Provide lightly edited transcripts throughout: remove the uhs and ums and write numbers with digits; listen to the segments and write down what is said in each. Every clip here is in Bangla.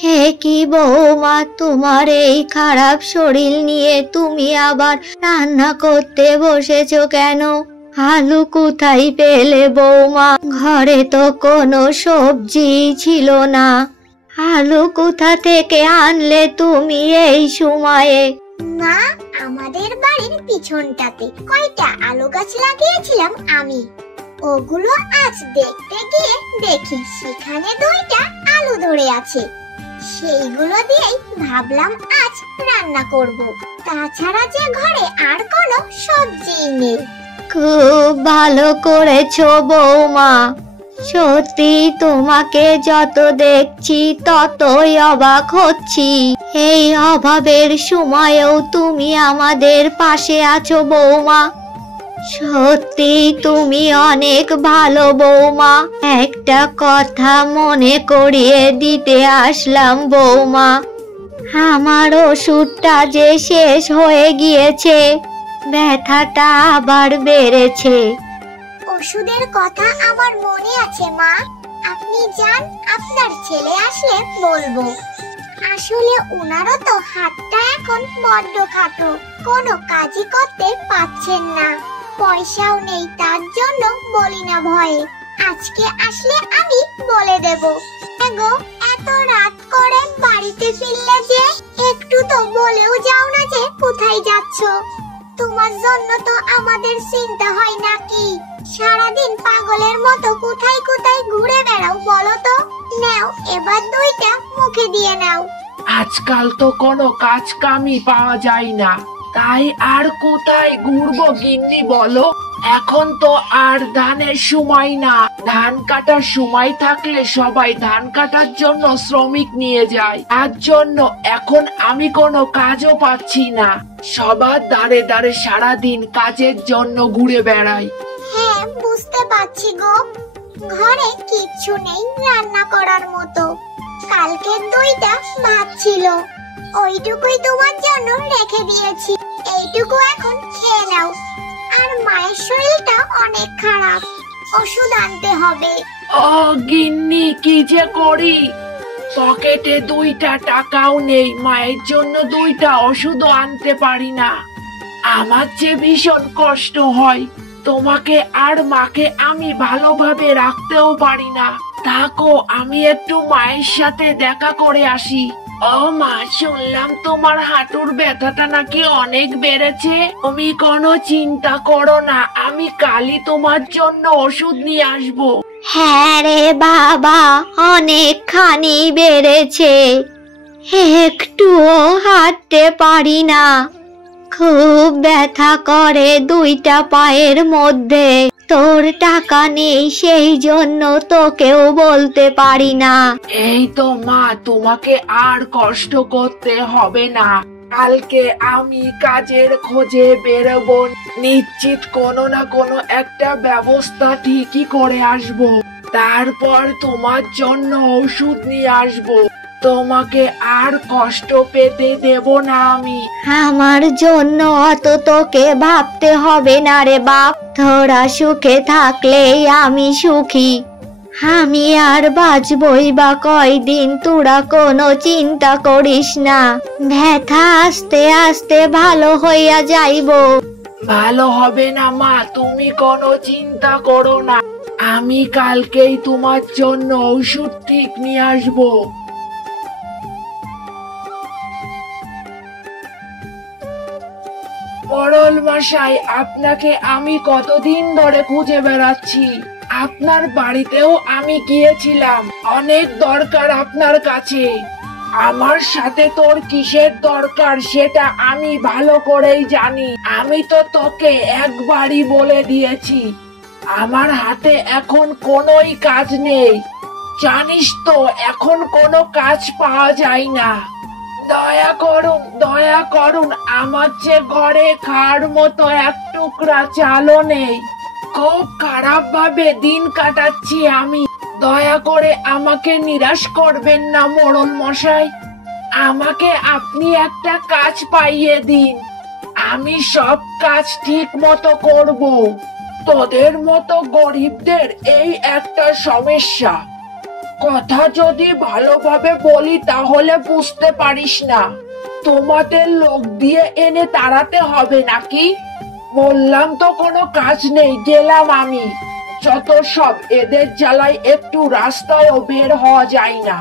হে কি বৌমা, তোমার এই খারাপ শরীর নিয়ে তুমি আবার রান্না করতে বসেছো কেন? আলু কোথায় পেলে বৌমা? ঘরে তো কোনো সবজি ছিল না। আলু কোথা থেকে আনলে তুমি এই সময়ে? মা, আমাদের বাড়ির পিছনটাতে কয়টা আলু গাছ লাগিয়েছিলাম আমি। ওগুলো আজ দেখতে গিয়ে দেখি সেখানে 2টা আলু ধরে আছে। সেইগুলো দিয়েই ভাবলাম আজ রান্না করব। তাছাড়া যে ঘরে আর কোনো সবজি নেই। খুব ভালো করেছো বৌমা। সত্যি তোমাকে যত দেখছি ততই অবাক হচ্ছি। এই অভাবের সময়েও তুমি আমাদের পাশে আছো বৌমা। সত্যি তুমি অনেক ভালো বৌমা। একটা কথা মনে করিয়ে দিতে আসলাম বৌমা। আমার ওষুধটা যে শেষ হয়ে গিয়েছে, ব্যথাটা আবার বেড়েছে। ওষুধের কথা আমার মনে আছে মা, আপনি যান, আপনার ছেলে আসলে বলবো। আসলে উনারও তো হাতটা এখন বড্ড খাটো, কোনো কাজই করতে পাচ্ছেন না। পয়সাও নেই, তার জন্য বলি না ভয়ে। আজকে আসলে আমি বলে দেব। এগো, এত রাত করে বাড়িতে ফিরলে যে একটু তো বলেও যাও না যে কোথায় যাচ্ছ? তোমার জন্য তো আমাদের চিন্তা হয় নাকি? সারাদিন পাগলের মতো কোথায় কোথায় ঘুরে বেড়াও বলো তো? নাও, এবার 2টা মুখে দিয়ে নাও। আজকাল তো কোনো কাজ কামই পাওয়া যায় না, তাই আর কোথায় ঘুরবো গিন্নি বলো? এখন তো আর ধানের সময় না। ধান কাটার সময় থাকলে সবাই ধান কাটার জন্য শ্রমিক নিয়ে যায়। তার জন্য এখন আমি কোনো কাজও পাচ্ছি না। সবার দাঁড়ে দাঁড়ে সারাদিন কাজের জন্য ঘুরে বেড়াই। হ্যাঁ, বুঝতে পারছি গো। ঘরে কিচ্ছু নেই রান্না করার মতো। কালকে 2টা ভাত ছিল, ওইটুকুই তোমার জন্য রেখে দিয়েছি। এইটুকু এখন খেয়ে নাও। আর মায়ের শরীরটা অনেক খারাপ, ওষুধ আনতে হবে। ও গিন্নি, কি যে করি! পকেটে 2টা টাকাও নেই, মায়ের জন্য 2টা ওষুধও আনতে পারি না। আমার যে ভীষণ কষ্ট হয়। তোমাকে আর মাকে আমি ভালোভাবে রাখতেও পারি না। থাকো, আমি একটু মায়ের সাথে দেখা করে আসি। ও মা, শুনলাম তোমার হাঁটুর ব্যথাটা নাকি অনেক বেড়েছে। তুমি কোনো চিন্তা করো না, আমি কালই তোমার জন্য ওষুধ নিয়ে আসবো। হ্যাঁ রে বাবা, অনেকখানি বেড়েছে। একটুও হাঁটতে পারি না, খুব ব্যথা করে 2টা পায়ের মধ্যে। তোর টাকা নেই, সেই জন্য তোকেও বলতে পারি না। এই তো মা, তোমাকে আর কষ্ট করতে হবে না। কালকে আমি কাজের খোঁজে বেরোবো, নিশ্চিত কোনো না কোনো একটা ব্যবস্থা ঠিকই করে আসবো। তারপর তোমার জন্য ওষুধ নিয়ে আসবো। তোমাকে আর কষ্ট পেতে দেব না আমি। আমার জন্য অত তোকে ভাবতে হবে না রে বাপ। তোরা সুখে থাকলেই আমি সুখী। আমি আর বাঁচবই বা কয়দিন, তোরা কোনো চিন্তা করিস না। ব্যথা আস্তে আস্তে ভালো হইয়া যাইব। ভালো হবে না মা, তুমি কোনো চিন্তা করো না। আমি কালকেই তোমার জন্য ওষুধ ঠিক নিয়ে আসবো। মোড়ল মশাই, আপনাকে আমি কতদিন ধরে খুঁজে বেড়াচ্ছি। আপনার বাড়িতেও আমি গিয়েছিলাম, অনেক দরকার আপনার কাছে। আমার সাথে তোর কিসের দরকার সেটা আমি ভালো করেই জানি। আমি তো তোকে একবারই বলে দিয়েছি, আমার হাতে এখন কোনোই কাজ নেই। জানিস তো, এখন কোনো কাজ পাওয়া যায় না। দয়া করুন, দয়া করুন, আমার যে ঘরে খাওয়ার মতো এক টুকরা চালও নেই। খুব খারাপ ভাবে দিন কাটাচ্ছি আমি। দয়া করে আমাকে নিরাশ করবেন না মোড়ল মশাই। আমাকে আপনি একটা কাজ পাইয়ে দিন, আমি সব কাজ ঠিক মতো করব। তোদের মতো গরিবদের এই একটা সমস্যা। কথা যদি ভালোভাবে বলি তাহলে বুঝতে পারিস না। তোমাদের লোক দিয়ে এনে তাড়াতে হবে নাকি? বললাম তো কোনো কাজ নেই, গেলাম আমি। যত সব, এদের জ্বালায় একটু রাস্তায়ও বের হওয়া যায় না।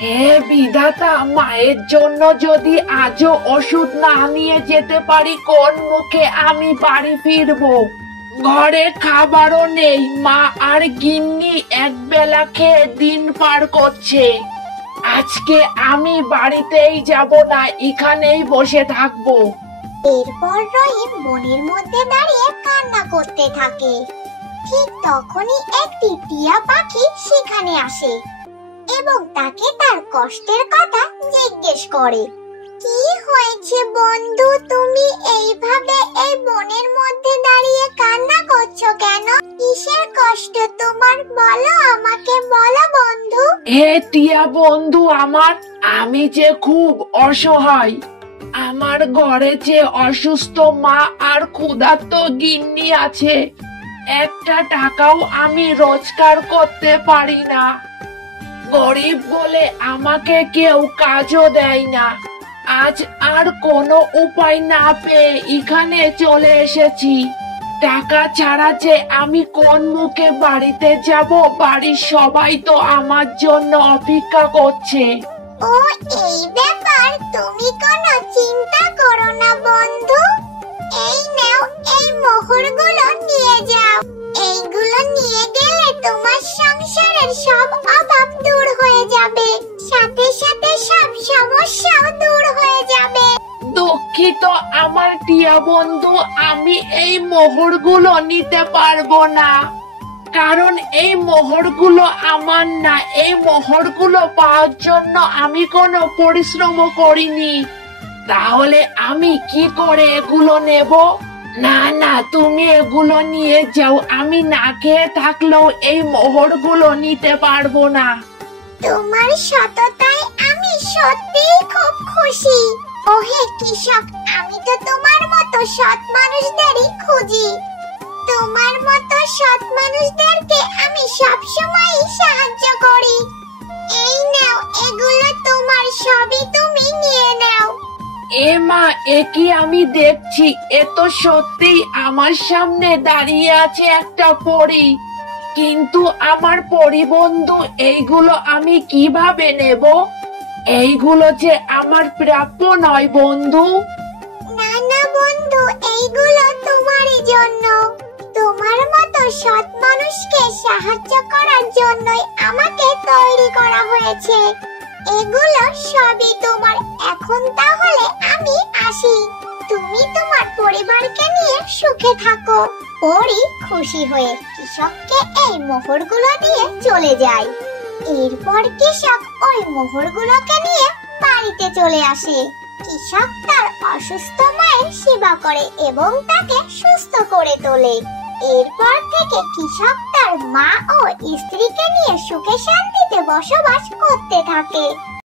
হে বিধাতা, মায়ের জন্য যদি আজও ওষুধ না নিয়ে যেতে পারি, কোন মুখে আমি বাড়ি ফিরবো? ঘরে খাবারও নেই, মা আর গিন্নি একবেলা খেয়ে দিন পার করছে। আজকে আমি বাড়িতেই যাব না, এখানেই বসে থাকবো। এরপর রহিম বনের মধ্যে দাঁড়িয়ে কান্না করতে থাকে। ঠিক তখনই একটি টিয়া পাখি সেখানে আসে এবং তাকে তার কষ্টের কথা জিজ্ঞেস করে। কি হয়েছে বন্ধু, তুমি এইভাবে এই বনের মধ্যে দাঁড়িয়ে কান্না করছো কেন? কিসের কষ্ট তোমার, বলো আমাকে, বলো বন্ধু। হে টিয়া বন্ধু আমার, আমি যে খুব অসহায়। আমার ঘরে যে অসুস্থ মা আর ক্ষুধার্ত গিন্নি আছে, একটা টাকাও আমি রোজগার করতে পারি না। গরিব বলে আমাকে কেউ কাজও দেয় না। আজ আর কোনো উপায় না পেয়ে এখানে চলে এসেছি। টাকা ছাড়া যে আমি কোন মুখে বাড়িতে যাব? বাড়ির সবাই তো আমার জন্য অপেক্ষা করছে। ও এই ব্যাপার, তুমি কোনো চিন্তা করো না বন্ধু। এই নাও, এই মোহরগুলো নিয়ে যাও। এইগুলো নিয়ে গেলে তোমার সংসারের সব অভাব দূর হয়ে যাবে, সাথে সাথে সব সমস্যাও দূর হয়ে যাবে। দুঃখিত আমার টিয়া বন্ধু, আমি এই মোহরগুলো নিতে পারবো না, কারণ এই মোহরগুলো আমার না। এই মোহরগুলো পাওয়ার জন্য আমি কোনো পরিশ্রম করিনি। তাহলে আমি কি করে এগুলো নেব? না না, তুমি এগুলো নিয়ে যাও। আমি না খেয়ে থাকলেও এই মোহরগুলো নিতে পারবো না। তোমার সততায় আমি সত্যিই খুব খুশি। ওহে কৃষক, আমি তো তোমার মতো সৎ মানুষদেরই খুঁজি। তোমার মতো সৎ মানুষদেরকে আমি সবসময় সাহায্য করি। এই নাও, এগুলো তোমার, সবই তুমি নিয়ে নাও। এ মা, এ কি আমি দেখছি? এ তো সত্যি আমার সামনে দাঁড়িয়ে আছে একটা পরী। কিন্তু আমার পরী বন্ধু, এইগুলো আমি কিভাবে নেব? এইগুলো যে আমার প্রাপ্য নয় বন্ধু। না না বন্ধু, এইগুলো তোমারই জন্য। তোমার মতো সৎ মানুষকে সাহায্য করার জন্যই আমাকে তৈরি করা হয়েছে। এগুলো সবই তোমার। এখন তাহলে আমি আসি, তুমি তোমার পরিবারকে নিয়ে সুখে থাকো। পরি খুশি হয়ে কৃষককে এই মোহরগুলো দিয়ে চলে যায়। এরপর কৃষক ওই মোহরগুলোকে নিয়ে বাড়িতে চলে আসে। কৃষক তার অসুস্থ মায়ের সেবা করে এবং তাকে সুস্থ করে তোলে। এরপর থেকে কৃষক তার মা ও স্ত্রীকে নিয়ে সুখে শান্তিতে বসবাস করতে থাকে।